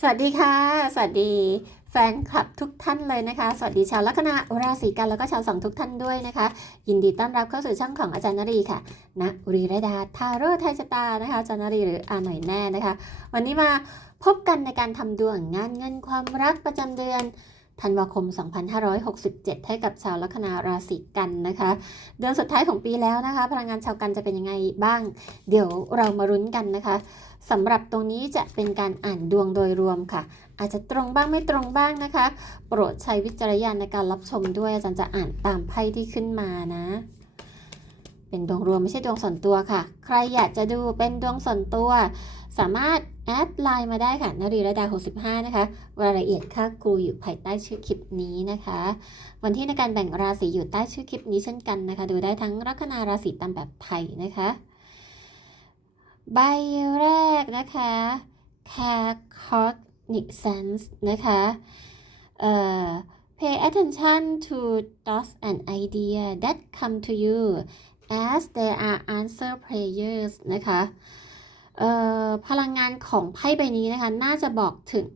สวัสดีค่ะ สวัสดีแฟนคลับทุกท่านเลยนะคะ สวัสดีชาวลัคนาราศีกันแล้วก็ชาวสองทุกท่านด้วยนะคะ ยินดีต้อนรับเข้าสู่ช่องของอาจารย์นรีค่ะณรีรดาทาโร่ไทยชะตานะคะอาจารย์นรีหรืออาหน่อยแน่นะคะ วันนี้มาพบกันในการทำดวงงานเงินความรักประจำเดือนธันวาคม 2567 ให้กับชาวลัคนาราศีกันนะคะ เดือนสุดท้ายของปีแล้วนะคะ พลังงานชาวกันจะเป็นยังไงบ้าง เดี๋ยวเรามารุ้นกันนะคะ สำหรับตรงนี้จะเป็นการอ่านดวงโดยรวมค่ะ อาจจะตรงบ้างไม่ตรงบ้างนะคะ โปรดใช้วิจารณญาณในการรับชมด้วยอาจารย์จะอ่านตามไพ่ที่ขึ้นมานะ เป็นดวงรวมไม่ใช่ดวงส่วนตัวค่ะ ใครอยากจะดูเป็นดวงส่วนตัว สามารถแอดไลน์มาได้ค่ะนรีระดา 65 นะคะรายละเอียดค่าครูอยู่ภายใต้ชื่อคลิปนี้นะคะ วันที่ในการแบ่งราศีอยู่ใต้ชื่อคลิปนี้เช่นกันนะคะ ดูได้ทั้งลัคนาราศีตามแบบไทยนะคะ ใบแรกนะคะ Cacognizance นะคะ เอ่อ pay attention to thoughts and idea that come to you as they are answer prayers นะคะเอ่อพลังงานของไพ่ใบนี้นะคะ น่าจะบอกถึง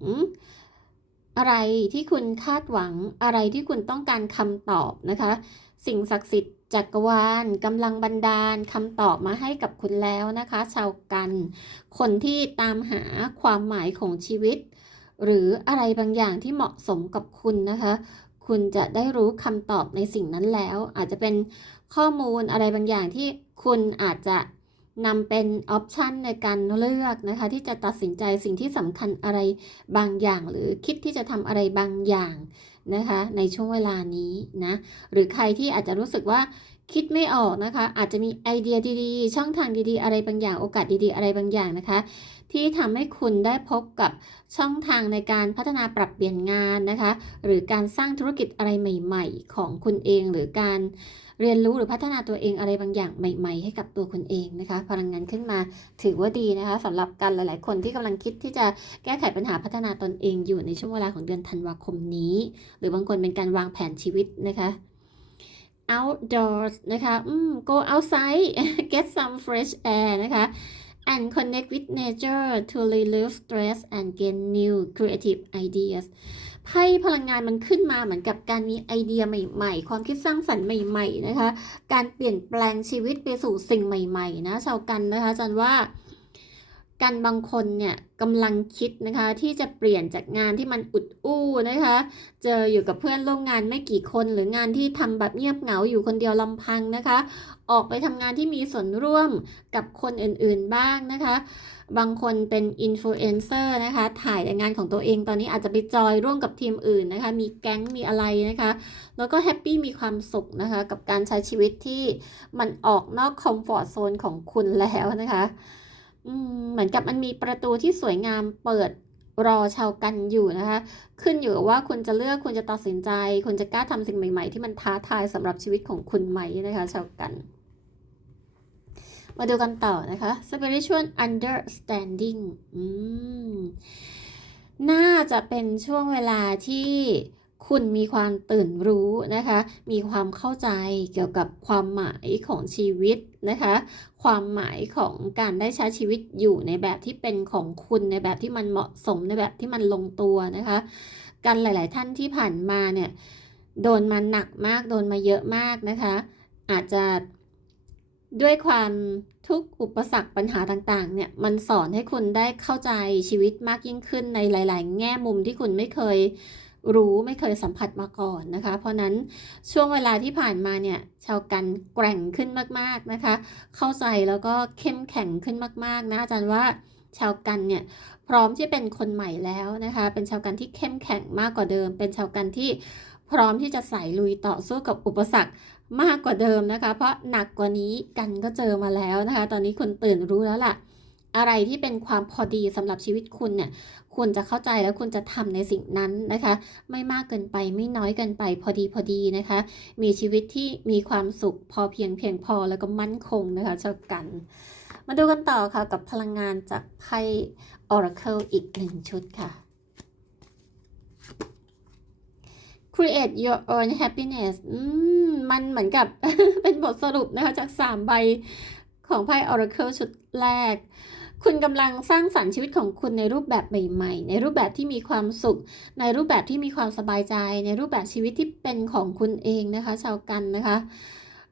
อะไรที่คุณคาดหวังอะไรที่คุณต้องการคำตอบนะคะ สิ่งศักดิ์สิทธิ์ จักรวาลกำลังบันดาลคำตอบมาให้กับคุณแล้วนะคะ ชาวกัน คนที่ตามหาความหมายของชีวิต หรืออะไรบางอย่างที่เหมาะสมกับคุณนะคะ คุณจะได้รู้คำตอบในสิ่งนั้นแล้ว อาจจะเป็นข้อมูลอะไรบางอย่างที่คุณอาจจะนำเป็นออปชันในการเลือกนะคะ ที่จะตัดสินใจสิ่งที่สำคัญอะไรบางอย่าง หรือคิดที่จะทำอะไรบางอย่าง นะคะในช่วงเวลานี้นะหรือใครที่อาจจะรู้สึกว่า คิดไม่ออกนะคะ อาจจะมีไอเดียดีๆ ช่องทางดีๆ อะไรบางอย่าง โอกาสดีๆ อะไรบางอย่างนะคะ ที่ทำให้คุณได้พบกับช่องทางในการพัฒนาปรับเปลี่ยนงานนะคะ หรือการสร้างธุรกิจอะไรใหม่ ๆ ของคุณเองหรือการเรียนรู้หรือพัฒนาตัวเองอะไรบางอย่างใหม่ ๆ ให้กับตัวคุณเองนะคะ พลังงานขึ้นมาถือว่าดีนะคะสำหรับกันหลาย ๆ คนที่กำลังคิดที่จะแก้ไขปัญหาพัฒนาตนเองอยู่ในช่วงเวลาของเดือนธันวาคมนี้ หรือบางคนเป็นการวางแผนชีวิตนะคะ outdoors นะคะอืม go outside get some fresh air นะคะ and connect with nature to relieve stress and gain new creative ideas ไพ่พลังงานมันขึ้นมาเหมือนกับการมีไอเดียใหม่ๆ ความคิดสร้างสรรค์ใหม่ ๆ นะคะ การเปลี่ยนแปลงชีวิตไปสู่สิ่งใหม่ ๆ นะชาวกันนะคะจันว่า กันบางคนเนี่ยกำลังคิดนะคะที่จะเปลี่ยนจากงานที่มันอุดอู้นะคะ เจออยู่กับเพื่อนร่วมงานไม่กี่คนหรืองานที่ทำแบบเงียบเหงาอยู่คนเดียวลำพังนะคะ ออกไปทำงานที่มีส่วนร่วมกับคนอื่นๆบ้างนะคะ บางคนเป็นอินฟลูเอนเซอร์นะคะ ถ่ายแต่งานของตัวเองตอนนี้อาจจะไปจอยร่วมกับทีมอื่นนะคะ มีแก๊งมีอะไรนะคะ แล้วก็แฮปปี้มีความสุขนะคะ กับการใช้ชีวิตที่มันออกนอกคอมฟอร์ z โซนของคุณแล้วนะคะ เหมือนกับมันมีประตูที่สวยงามเปิดรอชาวกันอยู่นะคะ ขึ้นอยู่กับว่าคุณจะเลือกคุณจะตัดสินใจ คุณจะกล้าทำสิ่งใหม่ ๆ ที่มันท้าทายสำหรับชีวิตของคุณไหมนะคะชาวกัน มาดูกันต่อนะคะ spiritual understanding อืมน่าจะเป็นช่วงเวลาที่ คุณมีความตื่นรู้นะคะ มีความเข้าใจเกี่ยวกับความหมายของชีวิตนะคะ ความหมายของการได้ใช้ชีวิตอยู่ในแบบที่เป็นของคุณในแบบที่มันเหมาะสมในแบบที่มันลงตัวนะคะ กันหลาย ๆ ท่านที่ผ่านมาเนี่ยโดนมาหนักมากโดนมาเยอะมากนะคะ อาจจะด้วยความทุกข์อุปสรรคปัญหาต่างๆ เนี่ย มันสอนให้คุณได้เข้าใจชีวิตมากยิ่งขึ้นในหลาย ๆ แง่มุมที่คุณไม่เคย รู้ไม่เคยสัมผัสมาก่อนนะคะ เพราะนั้นช่วงเวลาที่ผ่านมาเนี่ยชาวกันแกร่งขึ้นมากๆนะคะ เข้าใจแล้วก็เข้มแข็งขึ้นมากๆนะอาจารย์ว่าชาวกันเนี่ยพร้อมที่เป็นคนใหม่แล้วนะคะ เป็นชาวกันที่เข้มแข็งมากกว่าเดิม เป็นชาวกันที่พร้อมที่จะใส่ลุยต่อสู้กับอุปสรรคมากกว่าเดิมนะคะ เพราะหนักกว่านี้กันก็เจอมาแล้วนะคะ ตอนนี้คุณตื่นรู้แล้วล่ะ อะไรที่เป็นความพอดีสำหรับชีวิตคุณเนี่ย คุณจะเข้าใจแล้วคุณจะทำในสิ่งนั้นนะคะ ไม่มากเกินไปไม่น้อยเกินไปพอดีพอดีนะคะ มีชีวิตที่มีความสุขพอเพียงเพียงพอแล้วก็มั่นคงนะคะเจ้ากัน มาดูกันต่อค่ะกับพลังงานจากไพ่ Oracle อีกหนึ่งชุดค่ะ create your own happiness อืม มันเหมือนกับ เป็นบทสรุปนะคะ จาก 3 ใบของไพ่ Oracle ชุดแรก คุณกำลังสร้างสรรค์ชีวิตของคุณในรูปแบบใหม่ๆ ในรูปแบบที่มีความสุข ในรูปแบบที่มีความสบายใจ ในรูปแบบชีวิตที่เป็นของคุณเองนะคะ ชาวกันนะคะ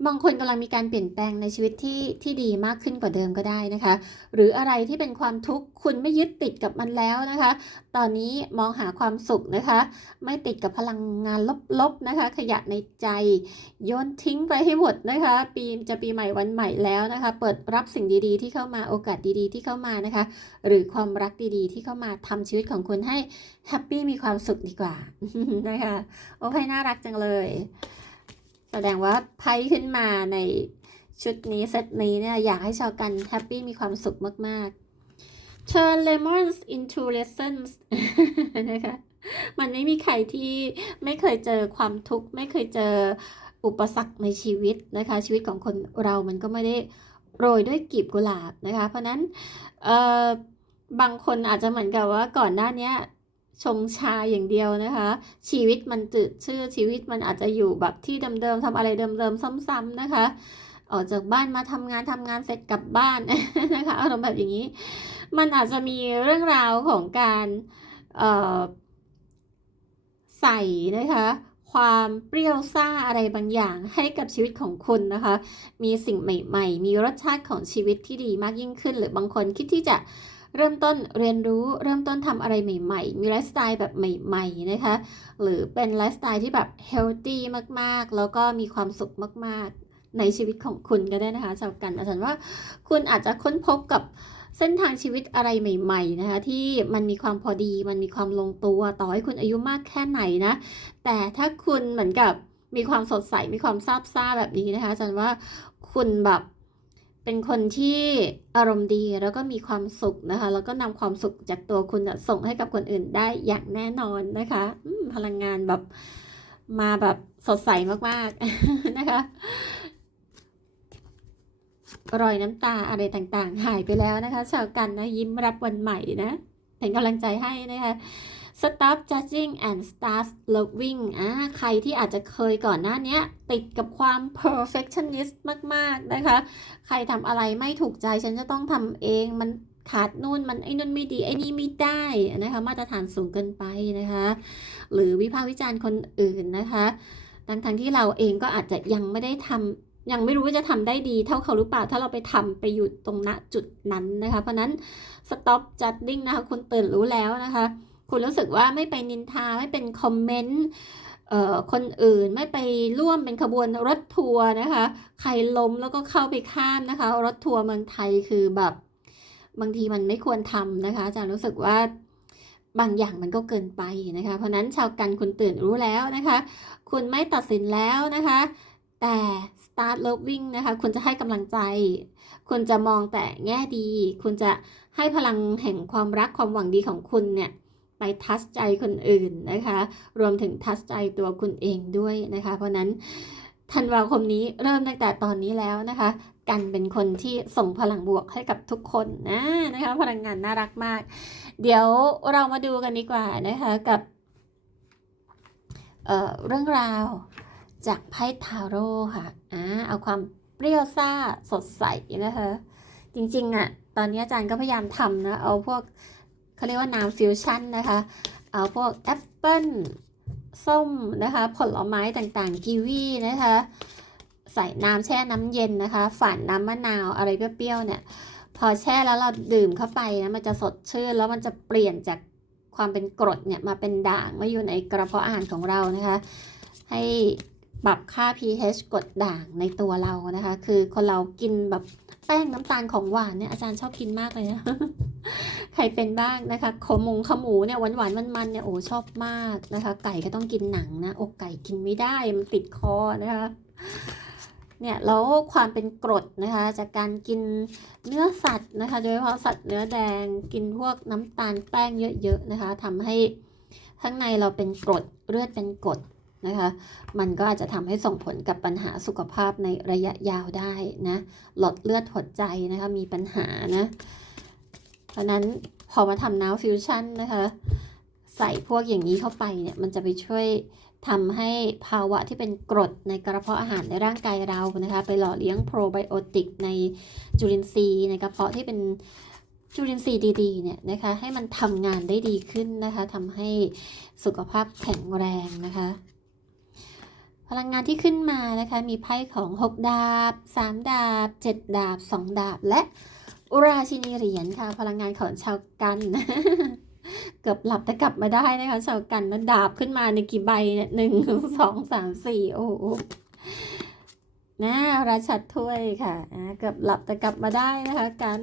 บางคนกำลังมีการเปลี่ยนแปลงในชีวิตที่ที่ดีมากขึ้นกว่าเดิมก็ได้นะคะ หรืออะไรที่เป็นความทุกข์คุณไม่ยึดติดกับมันแล้วนะคะ ตอนนี้มองหาความสุขนะคะ ไม่ติดกับพลังงานลบๆนะคะ ขยะในใจโยนทิ้งไปให้หมดนะคะ ปีจะปีใหม่วันใหม่แล้วนะคะ เปิดรับสิ่งดีๆ ที่เข้ามาโอกาสดีๆ ที่เข้ามานะคะ หรือความรักดีๆ ที่เข้ามาทำชีวิตของคุณให้แฮปปี้มีความสุขดีกว่านะคะโอ้ไพ่น่ารักจังเลย ดงว่าไพ่ขึ้นมาในชุดนี้เซตนี้เนี่ยอยากให้ชาวกันแฮปปี้มีความสุขมาก ๆ turn lemons into lessons นะคะมันไม่มีใครที่ไม่เคยเจอความทุกข์ ไม่เคยเจออุปสรรคในชีวิตนะคะ ชีวิตของคนเรามันก็ไม่ได้โรยด้วยกลีบกุหลาบนะคะ เพราะนั้นเออบางคนอาจจะเหมือนกับว่าก่อนหน้านี้ ชงชาอย่างเดียวนะคะ ชีวิตมันจืดชืดชีวิตมันอาจจะอยู่แบบที่เดิมๆทำอะไรเดิมๆซ้ำๆนะคะ ออกจากบ้านมาทำงานทำงานเสร็จกลับบ้านนะคะอารมณ์แบบอย่างนี้ มันอาจจะมีเรื่องราวของการใส่นะคะความเปรี้ยวซ่าอะไรบางอย่างให้กับชีวิตของคุณนะคะ มีสิ่งใหม่ ๆ มีรสชาติของชีวิตที่ดีมากยิ่งขึ้น หรือบางคนคิดที่จะ เริ่มต้นเรียนรู้เริ่มต้นทำอะไรใหม่ ๆ มีไลฟ์สไตล์แบบใหม่ๆนะคะ หรือเป็นไลฟ์สไตล์ที่แบบเฮลตี้มากๆ แล้วก็มีความสุขมากๆ ในชีวิตของคุณก็ได้นะคะชาวกันอาจารย์ว่าคุณอาจจะค้นพบกับเส้นทางชีวิตอะไรใหม่ๆนะคะที่มันมีความพอดีมันมีความลงตัวต่อให้คุณอายุมากแค่ไหนนะ แต่ถ้าคุณเหมือนกับมีความสดใสมีความซาบซ่าแบบนี้นะคะอาจารย์ว่าคุณแบบ เป็นคนที่อารมณ์ดีแล้วก็มีความสุขนะคะ แล้วก็นำความสุขจากตัวคุณส่งให้กับคนอื่นได้อย่างแน่นอนนะคะพลังงานแบบมาแบบสดใสมากๆนะคะรอยน้ำตาอะไรต่างๆ หายไปแล้วนะคะ ชาวกันนะยิ้มรับวันใหม่นะเป็นกำลังใจให้นะคะ stop judging and start loving อ่าใครที่อาจจะเคยก่อนหน้านี้ติดกับความ perfectionist มาก ๆ นะคะ ใครทำอะไรไม่ถูกใจฉันจะต้องทำเองมันขาดนู่นมันไอ้นู่นไม่ดีไอ้นี่ไม่ได้นะคะมาตรฐานสูงเกินไปนะคะ หรือวิพากษ์วิจารณ์คนอื่นนะคะทั้งทั้งที่เราเองก็อาจจะยังไม่ได้ทำยังไม่รู้ว่าจะทำได้ดีเท่าเขาหรือเปล่า ถ้าเราไปทำไปอยู่ตรงณจุดนั้นนะคะ เพราะนั้น stop judging นะคะคุณตื่นรู้แล้วนะคะ คุณรู้สึกว่าไม่ไปนินทาไม่เป็นคอมเมนต์เอ่อคนอื่นไม่ไปร่วมเป็นขบวนรถทัวร์นะคะ ใครล้มแล้วก็เข้าไปข้ามนะคะ รถทัวร์เมืองไทยคือแบบบางทีมันไม่ควรทำนะคะอาจารย์รู้สึกว่าบางอย่างมันก็เกินไปนะคะ เพราะนั้นชาวกันคุณตื่นรู้แล้วนะคะ คุณไม่ตัดสินแล้วนะคะ แต่ start loving นะคะ คุณจะให้กำลังใจ คุณจะมองแต่แง่ดี คุณจะให้พลังแห่งความรักความหวังดีของคุณเนี่ย ไปทัชใจคนอื่นนะคะ รวมถึงทัชใจตัวคุณเองด้วยนะคะ เพราะนั้นธันวาคมนี้เริ่มตั้งแต่ตอนนี้แล้วนะคะ กันเป็นคนที่ส่งพลังบวกให้กับทุกคนนะนะคะ พลังงานน่ารักมาก เดี๋ยวเรามาดูกันดีกว่านะคะกับเอ่อเรื่องราวจากไพ่ทาโร่ค่ะอ่าเอาความเปรี้ยวซ่าสดใสนะคะ จริงๆอะ่ะ ตอนนี้อาจารย์ก็พยายามทำนะ เอาพวก เขาเรียกว่าน้ำฟิวชั่นนะคะ เอาพวกแอปเปิ้ลส้มนะคะ ผลไม้ต่างๆ กีวีนะคะ ใส่น้ำแช่น้ำเย็นนะคะ ฝานน้ำมะนาวอะไรเปรี้ยวๆเนี่ยพอแช่แล้วเราดื่มเข้าไปนะมันจะสดชื่นแล้วมันจะเปลี่ยนจากความเป็นกรดเนี่ยมาเป็นด่างมาอยู่ในกระเพาะอาหารของเรานะคะ ให้ปรับค่า pH กรดด่างในตัวเรานะคะ คือคนเรากินแบบ แป้งน้ำตาลของหวานเนี่ยอาจารย์ชอบกินมากเลยนะใครเป็นบ้างนะคะขมงขมูเนี่ยหวานหวานมันมันเนี่ยโอ้ชอบมากนะคะ ไก่ก็ต้องกินหนังนะอกไก่กินไม่ได้มันติดคอนะคะเนี่ยแล้วความเป็นกรดนะคะ จากการกินเนื้อสัตว์นะคะ โดยเฉพาะสัตว์เนื้อแดงกินพวกน้ำตาลแป้งเยอะๆนะคะทำให้ข้างในเราเป็นกรดเลือดเป็นกรด นะคะ มันก็อาจจะทำให้ส่งผลกับปัญหาสุขภาพในระยะยาวได้นะ หลอดเลือดหัวใจนะคะ มีปัญหานะ เพราะนั้นพอมาทำน้ำฟิวชั่นนะคะ ใส่พวกอย่างนี้เข้าไปเนี่ย มันจะไปช่วยทำให้ภาวะที่เป็นกรดในกระเพาะอาหารในร่างกายเรานะคะ ไปหล่อเลี้ยงโปรไบโอติกในจุลินทรีย์ในกระเพาะที่เป็นจุลินทรีย์ดีๆเนี่ยนะคะ ให้มันทำงานได้ดีขึ้นนะคะทำให้สุขภาพแข็งแรงนะคะ พลังงานที่ขึ้นมานะคะมีไพ่ของ 6 ดาบ 3 ดาบ 7 ดาบ 2 ดาบ และราชินีเหรียญค่ะ พลังงานของชาวกัน เกือบหลับแต่กลับมาได้นะคะชาวกันนั้นดาบขึ้นมาในกี่ใบเนี่ยหนึ่งสองสามสี่โอ้โหนะราชัดถ้วยค่ะอ่าเกือบหลับแต่กลับมาได้นะคะกัน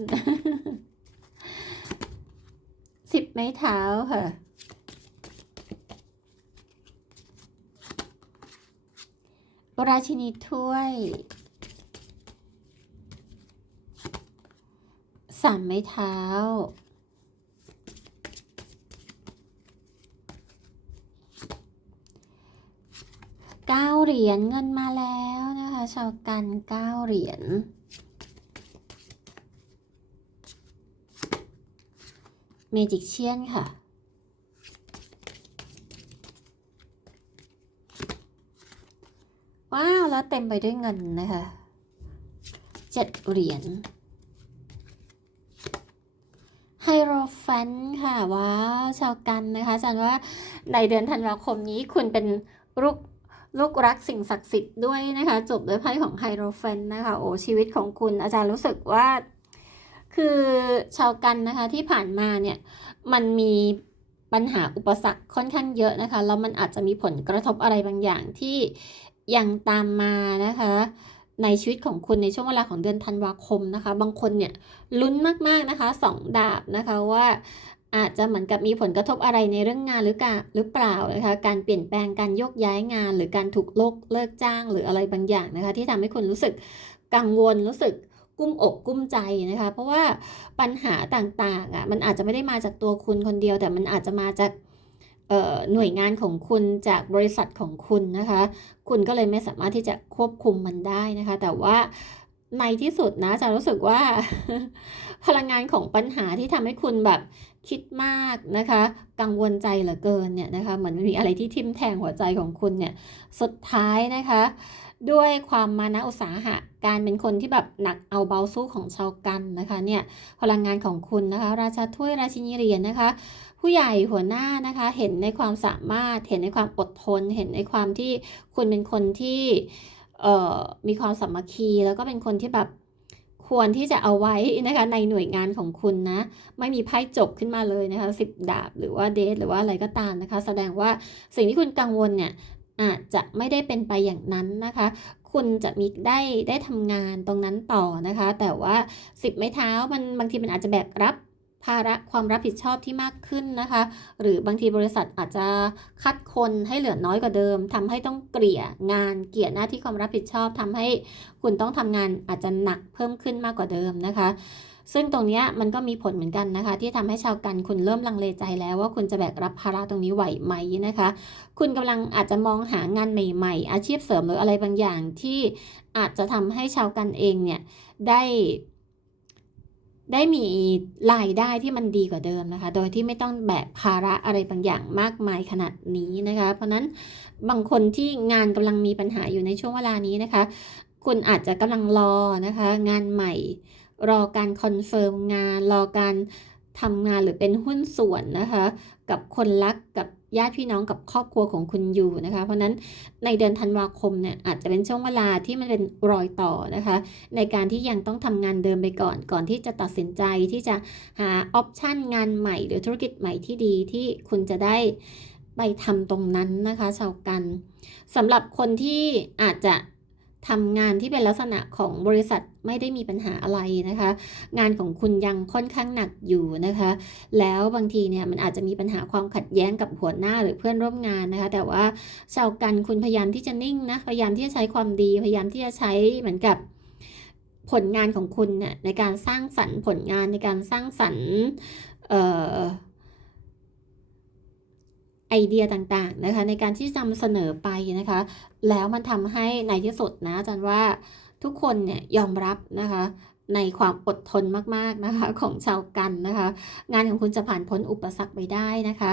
สิบไม้เท้าค่ะ ราชินีถ้วยสามไม้เท้า เก้าเหรียญเงินมาแล้วนะคะ ชาวกันเก้าเหรียญเมจิกเชียนค่ะ ว้าว แล้วเต็มไปด้วยเงินนะคะเจ็ดเหรียญไฮโรแฟนค่ะว้าวชาวกันนะคะอาจารย์ว่าในเดือนธันวาคมนี้คุณเป็นลูกลูกรักสิ่งศักดิ์สิทธิ์ด้วยนะคะ จบด้วยไพ่ของไฮโรแฟนนะคะโอ้ชีวิตของคุณอาจารย์รู้สึกว่า คือชาวกันนะคะที่ผ่านมาเนี่ยมันมีปัญหาอุปสรรคค่อนข้างเยอะนะคะแล้วมันอาจจะมีผลกระทบอะไรบางอย่างที่ ยังตามมานะคะในชีวิตของคุณในช่วงเวลาของเดือนธันวาคมนะคะ บางคนเนี่ยลุ้นมากๆนะคะสองดาบนะคะว่าอาจจะเหมือนกับมีผลกระทบอะไรในเรื่องงานหรือการหรือเปล่านะคะ การเปลี่ยนแปลงการโยกย้ายงาน หรือการถูกโลกเลิกจ้างหรืออะไรบางอย่างนะคะ ที่ทำให้คุณรู้สึกกังวลรู้สึกกุ้มอกกุ้มใจนะคะ เพราะว่าปัญหาต่างๆอะมันอาจจะไม่ได้มาจากตัวคุณคนเดียว แต่มันอาจจะมาจาก หน่วยงานของคุณจากบริษัทของคุณนะคะ คุณก็เลยไม่สามารถที่จะควบคุมมันได้นะคะ แต่ว่าในที่สุดนะจะรู้สึกว่า พลังงานของปัญหาที่ทำให้คุณแบบคิดมากนะคะ กังวลใจเหลือเกินเนี่ยนะคะเหมือนมีอะไรที่ทิ่มแทงหัวใจของคุณเนี่ยสุดท้ายนะคะ ด้วยความมานะอุตสาหะ การเป็นคนที่แบบหนักเอาเบาสู้ของชาวกันนะคะเนี่ยพลังงานของคุณนะคะ ราชาถ้วยราชินีเหรียญนะคะ ผู้ใหญ่หัวหน้านะคะ เห็นในความสามารถ เห็นในความอดทน เห็นในความที่คุณเป็นคนที่เอ่อมีความสามัคคี แล้วก็เป็นคนที่แบบควรที่จะเอาไว้นะคะในหน่วยงานของคุณนะ ไม่มีไพ่จบขึ้นมาเลยนะคะสิบดาบหรือว่าเดทหรือว่าอะไรก็ตามนะคะ แสดงว่าสิ่งที่คุณกังวลเนี่ย อาจจะไม่ได้เป็นไปอย่างนั้นนะคะ คุณจะมีได้ได้ทำงานตรงนั้นต่อนะคะ แต่ว่าสิบไม้เท้ามันบางทีมันอาจจะแบกรับภาระความรับผิดชอบที่มากขึ้นนะคะ หรือบางทีบริษัทอาจจะคัดคนให้เหลือน้อยกว่าเดิมทำให้ต้องเกลี่ยงานเกลี่ยหน้าที่ความรับผิดชอบทำให้คุณต้องทำงานอาจจะหนักเพิ่มขึ้นมากกว่าเดิมนะคะ ซึ่งตรงนี้มันก็มีผลเหมือนกันนะคะ ที่ทำให้ชาวกันคุณเริ่มลังเลใจแล้วว่าคุณจะแบกรับภาระตรงนี้ไหวไหมนะคะ คุณกำลังอาจจะมองหางานใหม่ ๆ อาชีพเสริมหรืออะไรบางอย่างที่อาจจะทำให้ชาวกันเองเนี่ยได้ได้มีรายได้ที่มันดีกว่าเดิมนะคะ โดยที่ไม่ต้องแบกภาระอะไรบางอย่างมากมายขนาดนี้นะคะ เพราะนั้นบางคนที่งานกำลังมีปัญหาอยู่ในช่วงเวลานี้นะคะ คุณอาจจะกำลังรอนะคะ งานใหม่ รอการคอนเฟิร์มงาน รอการทำงานหรือเป็นหุ้นส่วนนะคะ กับคนรักกับญาติพี่น้องกับครอบครัวของคุณอยู่นะคะ เพราะนั้นในเดือนธันวาคมเนี่ยอาจจะเป็นช่วงเวลาที่มันเป็นรอยต่อนะคะ ในการที่ยังต้องทำงานเดิมไปก่อนก่อนที่จะตัดสินใจที่จะหาออปชันงานใหม่ หรือธุรกิจใหม่ที่ดีที่คุณจะได้ไปทำตรงนั้นนะคะชาวกันสำหรับคนที่อาจจะ ทำงานที่เป็นลักษณะของบริษัทไม่ได้มีปัญหาอะไรนะคะ งานของคุณยังค่อนข้างหนักอยู่นะคะ แล้วบางทีเนี่ยมันอาจจะมีปัญหาความขัดแย้งกับหัวหน้าหรือเพื่อนร่วมงานนะคะ แต่ว่าชาวกันคุณพยายามที่จะนิ่งนะพยายามที่จะใช้ความดี พยายามที่จะใช้เหมือนกับผลงานของคุณเนี่ยในการสร้างสรรค์ผลงานในการสร้างสรรค์ ไอเดียต่างๆนะคะในการที่จะนำเสนอไปนะคะ แล้วมันทำให้ในที่สุดนะอาจารย์ว่าทุกคนเนี่ยยอมรับนะคะในความอดทนมากๆนะคะของชาวกันนะคะ งานของคุณจะผ่านพ้นอุปสรรคไปได้นะคะ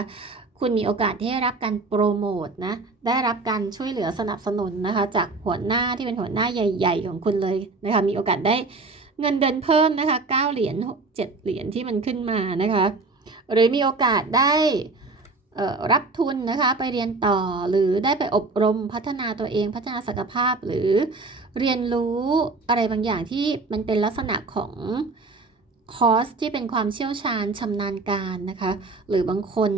คุณมีโอกาสที่ได้รับการโปรโมทนะได้รับการช่วยเหลือสนับสนุนนะคะ จากหัวหน้าที่เป็นหัวหน้าใหญ่ ๆ ของคุณเลยนะคะ มีโอกาสได้เงินเดือนเพิ่มนะคะ9เหรียญ7เหรียญที่มันขึ้นมานะคะ หรือมีโอกาสได้ รับทุนนะคะไปเรียนต่อหรือได้ไปอบรมพัฒนาตัวเองพัฒนาศักยภาพ หรือเรียนรู้อะไรบางอย่างที่มันเป็นลักษณะของคอร์สที่เป็นความเชี่ยวชาญชำนาญการนะคะ หรือบางคน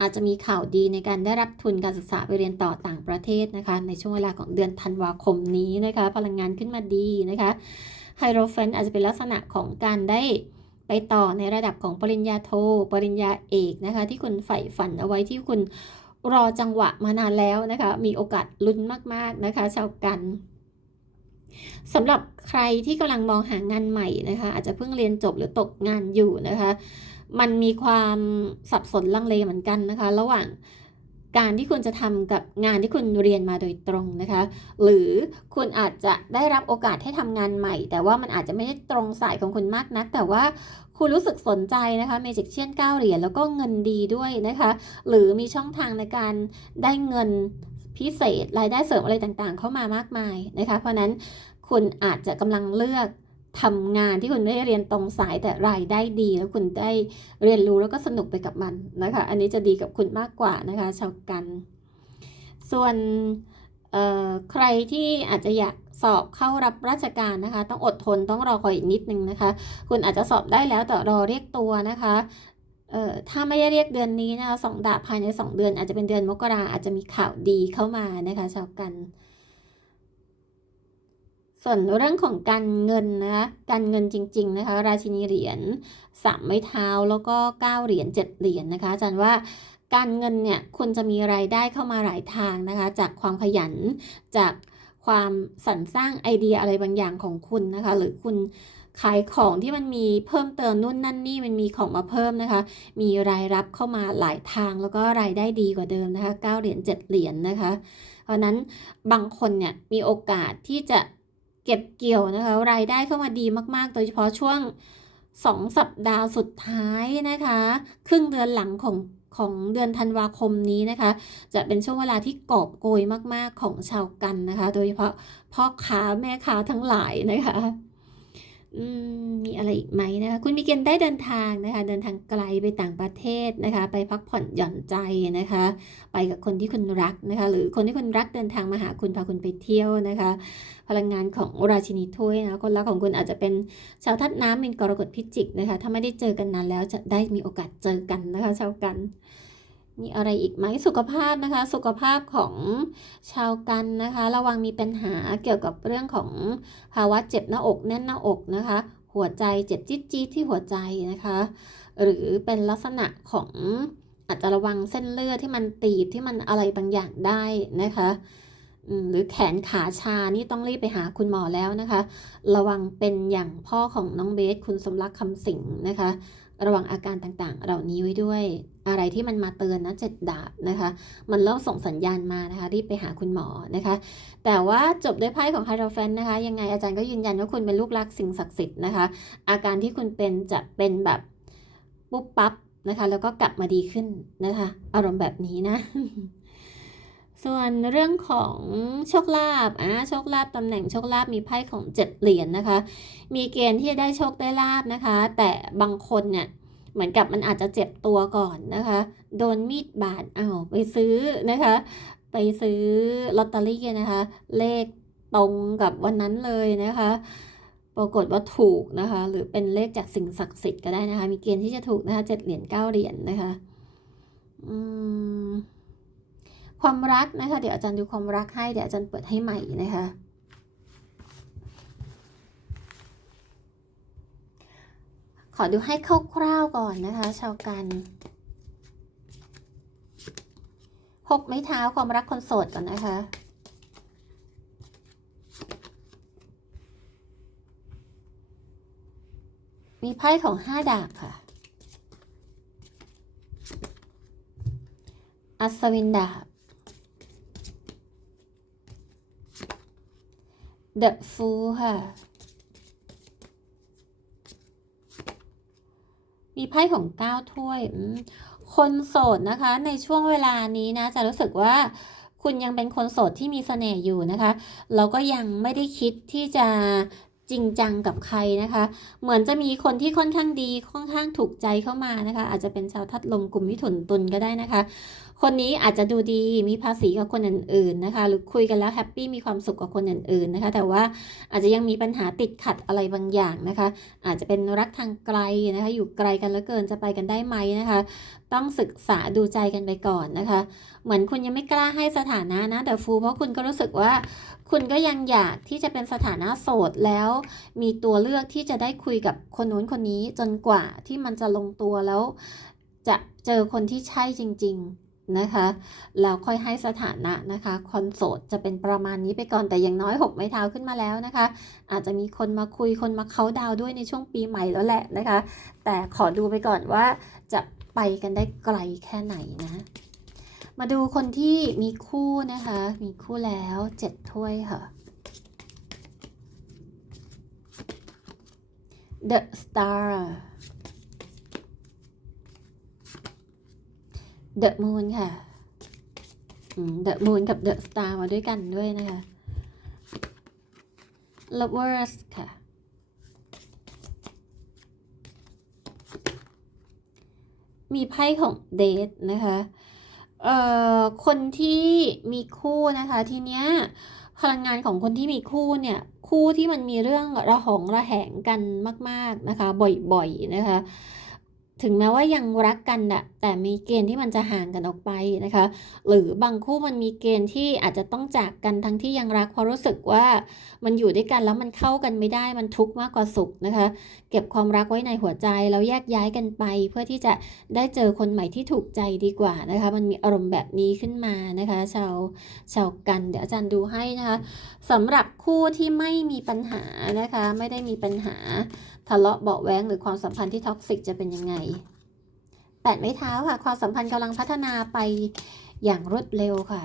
อาจจะมีข่าวดีในการได้รับทุนการศึกษาไปเรียนต่อต่างประเทศนะคะ ในช่วงเวลาของเดือนธันวาคมนี้นะคะ พลังงานขึ้นมาดีนะคะไฮโรเฟนอาจจะเป็นลักษณะของการได้ ไปต่อในระดับของปริญญาโท ปริญญาเอกนะคะ ที่คุณใฝ่ฝันเอาไว้ที่คุณรอจังหวะมานานแล้วนะคะ มีโอกาสลุ้นมากๆนะคะ ชาวกันสำหรับใครที่กำลังมองหางานใหม่นะคะ อาจจะเพิ่งเรียนจบหรือตกงานอยู่นะคะ มันมีความสับสนลังเลเหมือนกันนะคะ ระหว่าง การที่คุณจะทำกับงานที่คุณเรียนมาโดยตรงนะคะ หรือคุณอาจจะได้รับโอกาสให้ทำงานใหม่ แต่ว่ามันอาจจะไม่ได้ตรงสายของคุณมากนัก แต่ว่าคุณรู้สึกสนใจนะคะเมจิกเชียน9เหรียญแล้วก็เงินดีด้วยนะคะ หรือมีช่องทางในการได้เงินพิเศษรายได้เสริมอะไรต่างๆ เข้ามามากมายนะคะ เพราะนั้นคุณอาจจะกำลังเลือก ทำงานที่คุณไม่ได้เรียนตรงสายแต่รายได้ดี แล้วคุณได้เรียนรู้แล้วก็สนุกไปกับมันนะคะ อันนี้จะดีกับคุณมากกว่านะคะชาวกัน ส่วนใครที่อาจจะอยากสอบเข้ารับราชการนะคะ ต้องอดทนต้องรอคอยอีกนิดนึงนะคะ คุณอาจจะสอบได้แล้วแต่รอเรียกตัวนะคะถ้าไม่ได้เรียกเดือนนี้นะคะสองดาบภายในสองเดือน อาจจะเป็นเดือนมกราอาจจะมีข่าวดีเข้ามานะคะชาวกัน ส่วนเรื่องของการเงินนะคะการเงินจริง ๆ นะคะ ราชินีเหรียญสามไม้เท้าแล้วก็เก้าเหรียญเจ็ดเหรียญนะคะอาจารย์ว่าการเงินเนี่ยคุณจะมีรายได้เข้ามาหลายทางนะคะ จากความขยันจากความสรรสร้างไอเดียอะไรบางอย่างของคุณนะคะ หรือคุณขายของที่มันมีเพิ่มเติมนู่นนั่นนี่มันมีของมาเพิ่มนะคะ มีรายรับเข้ามาหลายทางแล้วก็รายได้ดีกว่าเดิมนะคะ9เหรียญ7เหรียญนะคะ เพราะนั้นบางคนเนี่ยมีโอกาสที่จะ เก็บเกี่ยวนะคะรายได้เข้ามาดีมาก ๆ โดยเฉพาะช่วง 2 สัปดาห์สุดท้ายนะคะ ครึ่งเดือนหลังของของเดือนธันวาคมนี้นะคะ จะเป็นช่วงเวลาที่กอบโกยมาก ๆ ของชาวกันนะคะ โดยเฉพาะพ่อค้าแม่ค้าทั้งหลายนะคะ มีอะไรอีกไหมนะคะคุณมีเกณฑ์ได้เดินทางนะคะเดินทางไกลไปต่างประเทศนะคะไปพักผ่อนหย่อนใจนะคะ ไปกับคนที่คุณรักนะคะหรือคนที่คุณรักเดินทางมาหาคุณพาคุณไปเที่ยวนะคะ พลังงานของราชินีถ้วยนะคนรักของคุณอาจจะเป็นชาวทัดน้ำเป็นกรกฎพิจิกนะคะถ้าไม่ได้เจอกันนานแล้วจะได้มีโอกาสเจอกันนะคะชาวกัน มีอะไรอีกไหมสุขภาพนะคะ สุขภาพของชาวกันนะคะ ระวังมีปัญหาเกี่ยวกับเรื่องของภาวะเจ็บหน้าอกแน่นหน้าอกนะคะ หัวใจเจ็บจี๊ดจี๊ดที่หัวใจนะคะ หรือเป็นลักษณะของอาจจะระวังเส้นเลือดที่มันตีบที่มันอะไรบางอย่างได้นะคะหรือแขนขาชานี่ต้องรีบไปหาคุณหมอแล้วนะคะ ระวังเป็นอย่างพ่อของน้องเบสคุณสมรักคำสิงนะคะ ระวังอาการต่างๆ เหล่านี้ไว้ด้วย อะไรที่มันมาเตือนนะเจ็ดดาบนะคะ มันเริ่มส่งสัญญาณมานะคะ รีบไปหาคุณหมอนะคะ แต่ว่าจบด้วยไพ่ของไฮโดรแฟนนะคะ ยังไงอาจารย์ก็ยืนยันว่าคุณเป็นลูกรักสิ่งศักดิ์สิทธิ์นะคะ อาการที่คุณเป็นจะเป็นแบบปุ๊บปั๊บนะคะ แล้วก็กลับมาดีขึ้นนะคะ อารมณ์แบบนี้นะ ส่วนเรื่องของโชคลาภอะโชคลาภตำแหน่งโชคลาภมีไพ่ของเจ็ดเหรียญนนะคะ มีเกณฑ์ที่จะได้โชคได้ลาบนะคะ แต่บางคนเนี่ยเหมือนกับมันอาจจะเจ็บตัวก่อนนะคะ โดนมีดบาดเอาไปซื้อนะคะ ไปซื้อลอตเตอรี่นะคะ เลขตรงกับวันนั้นเลยนะคะ ปรากฏว่าถูกนะคะ หรือเป็นเลขจากสิ่งศักดิ์สิทธิ์ก็ได้นะคะ มีเกณฑ์ที่จะถูกนะคะเจ็ดเหรียญเก้าเหรียญนะคะ อือ ความรักนะคะ เดี๋ยวอาจารย์ดูความรักให้ เดี๋ยวอาจารย์เปิดให้ใหม่นะคะ ขอดูให้คร่าวๆก่อนนะคะ ชาวกันหกไม้เท้าความรักคนโสดก่อนนะคะมีไพ่ของห้าดาบค่ะ อัศวินดาบ The Fool ค่ะ มีไพ่ของเก้าถ้วย คนโสดนะคะ ในช่วงเวลานี้นะ จะรู้สึกว่าคุณยังเป็นคนโสดที่มีเสน่ห์อยู่นะคะ เราก็ยังไม่ได้คิดที่จะจริงจังกับใครนะคะ เหมือนจะมีคนที่ค่อนข้างดีค่อนข้างถูกใจเข้ามานะคะ อาจจะเป็นชาวทัดลมกลุ่มมิถุนตุลก็ได้นะคะ คนนี้อาจจะดูดีมีภาษีกับคนอื่นๆนะคะ หรือคุยกันแล้วแฮปปี้มีความสุขกับคนอื่นๆนะคะ แต่ว่าอาจจะยังมีปัญหาติดขัดอะไรบางอย่างนะคะ อาจจะเป็นรักทางไกลนะคะ อยู่ไกลกันแล้วเกินจะไปกันได้ไหมนะคะ ต้องศึกษาดูใจกันไปก่อนนะคะ เหมือนคุณยังไม่กล้าให้สถานะนะแต่ฟูเพราะคุณก็รู้สึกว่าคุณก็ยังอยากที่จะเป็นสถานะโสดแล้ว มีตัวเลือกที่จะได้คุยกับคนนู้นคนนี้จนกว่าที่มันจะลงตัวแล้ว จะเจอคนที่ใช่จริง ๆ นะคะแล้วค่อยให้สถานะนะคะคอนโสดจะเป็นประมาณนี้ไปก่อนแต่อย่างน้อย 6 ไม้เท้าขึ้นมาแล้วนะคะ อาจจะมีคนมาคุยคนมาเขาดาวด้วยในช่วงปีใหม่แล้วแหละนะคะ แต่ขอดูไปก่อนว่าจะไปกันได้ไกลแค่ไหนนะ มาดูคนที่มีคู่นะคะ มีคู่แล้วเจ็ดถ้วยค่ะ The Star The Moon ค่ะเดอืม The Moon กับ The Star มาด้วยกันด้วยนะคะ Lovers ค่ะ มีไพ่ของเดทนะคะเอ่อคนที่มีคู่นะคะทีเนี้ยพลังงานของคนที่มีคู่เนี่ยคู่ที่มันมีเรื่องระหองระแหงกันมาก ๆนะคะ บ่อยๆนะคะ ถึงแม้ว่ายังรักกันอะแต่มีเกณฑ์ที่มันจะห่างกันออกไปนะคะ หรือบางคู่มันมีเกณฑ์ที่อาจจะต้องจากกันทั้งที่ยังรักเพราะรู้สึกว่ามันอยู่ด้วยกันแล้วมันเข้ากันไม่ได้มันทุกข์มากกว่าสุขนะคะ เก็บความรักไว้ในหัวใจแล้วแยกย้ายกันไป เพื่อที่จะได้เจอคนใหม่ที่ถูกใจดีกว่านะคะ มันมีอารมณ์แบบนี้ขึ้นมานะคะ ชาวชาวกันเดี๋ยวอาจารย์ดูให้นะคะสำหรับคู่ที่ไม่มีปัญหานะคะ ไม่ได้มีปัญหา ทะเลาะเบาแว้งหรือความสัมพันธ์ที่ท็อกซิกจะเป็นยังไงแปดไม้เท้าค่ะ ความสัมพันธ์กำลังพัฒนาไปอย่างรวดเร็วค่ะ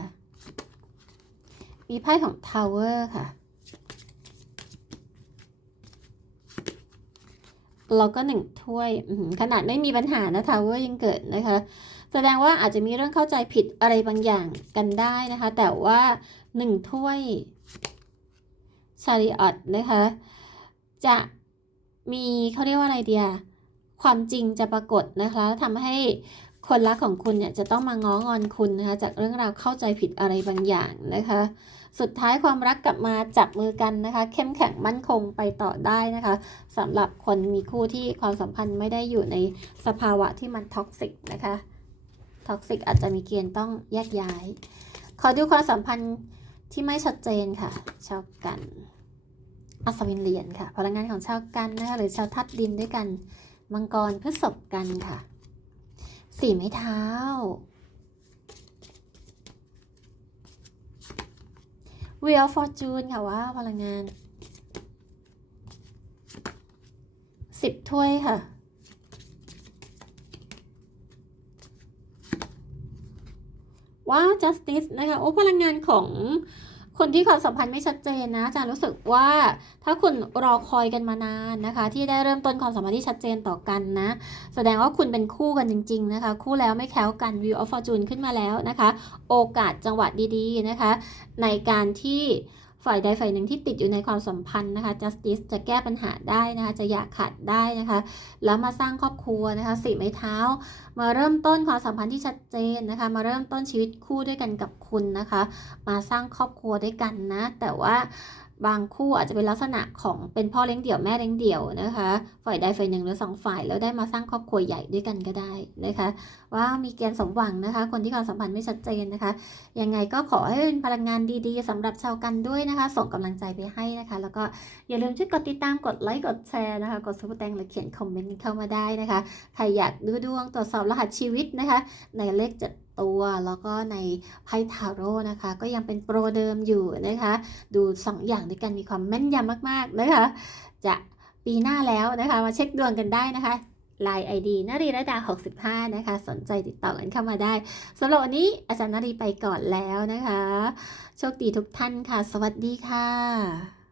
มีไพ่ของทาวเวอร์ค่ะเราก็หนึ่งถ้วยขนาดไม่มีปัญหานะทาวเวอร์ยังเกิดนะคะ แสดงว่าอาจจะมีเรื่องเข้าใจผิดอะไรบางอย่างกันได้นะคะ แต่ว่าหนึ่งถ้วยชาริออตนะคะ จะ มีเขาเรียกว่าอะไรเดียความจริงจะปรากฏนะคะแล้วทำให้คนรักของคุณเนี่ยจะต้องมาง้องอนคุณนะคะจากเรื่องราวเข้าใจผิดอะไรบางอย่างนะคะ สุดท้ายความรักกลับมาจับมือกันนะคะ เข้มแข็งมั่นคงไปต่อได้นะคะสำหรับคนมีคู่ที่ความสัมพันธ์ไม่ได้อยู่ในสภาวะที่มันท็อกซิกนะคะท็อกซิกอาจจะมีเกณฑ์ต้องแยกย้าย ขอดูความสัมพันธ์ที่ไม่ชัดเจนค่ะชาวกัน อัศวินเหรียญค่ะ พลังงานของชาวกันนะคะหรือชาวทัดดินด้วยกันมังกรพฤษภกันค่ะ สี่ไม้เท้า Wheel of Fortune ค่ะว่าพลังงานสิบถ้วยค่ะว้าว justice นะคะ โอ้ พลังงานของ คนที่ความสัมพันธ์ไม่ชัดเจนนะอาจารย์รู้สึกว่าถ้าคุณรอคอยกันมานานนะคะ ที่ได้เริ่มต้นความสัมพันธ์ที่ชัดเจนต่อกันนะ แสดงว่าคุณเป็นคู่กันจริง ๆนะคะ คู่แล้วไม่แคล้วกัน View of Fortune ขึ้นมาแล้วนะคะ โอกาสจังหวะดีๆนะคะ ในการที่ ฝ่ายใดฝ่ายหนึ่งที่ติดอยู่ในความสัมพันธ์นะคะ justice จะแก้ปัญหาได้นะคะ จะอยากขาดได้นะคะ แล้วมาสร้างครอบครัวนะคะสี่ไม้เท้า มาเริ่มต้นความสัมพันธ์ที่ชัดเจนนะคะ มาเริ่มต้นชีวิตคู่ด้วยกันกับคุณนะคะ มาสร้างครอบครัวด้วยกันนะ แต่ว่า บางคู่อาจจะเป็นลักษณะของเป็นพ่อเลี้ยงเดี่ยวแม่เลี้ยงเดี่ยวนะคะ ฝ่ายใดฝ่ายหนึ่งหรือสองฝ่ายแล้วได้มาสร้างครอบครัวใหญ่ด้วยกันก็ได้นะคะ ว่ามีเกณฑ์สมหวังนะคะ คนที่ความสัมพันธ์ไม่ชัดเจนนะคะ ยังไงก็ขอให้เป็นพลังงานดีๆสำหรับชาวกันด้วยนะคะ ส่งกำลังใจไปให้นะคะ แล้วก็อย่าลืมช่วยกดติดตามกดไลค์กดแชร์นะคะ กดซุปเปอร์แตงหรือเขียนคอมเมนต์เข้ามาได้นะคะ ใครอยากดูดวงตรวจสอบรหัสชีวิตนะคะ ในเลขเจ็ด ตัว แล้วก็ในไพ่ทาโร่นะคะ ก็ยังเป็นโปรเดิมอยู่นะคะ ดู 2 อย่างด้วยกันมีความแม่นยำมากๆนะคะ จะปีหน้าแล้วนะคะ มาเช็คดวงกันได้นะคะ Line ID นารีระดา 65 นะคะ สนใจติดต่อกันเข้ามาได้สำหรับวันนี้อาจารย์นารีไปก่อนแล้วนะคะ โชคดีทุกท่านค่ะ สวัสดีค่ะ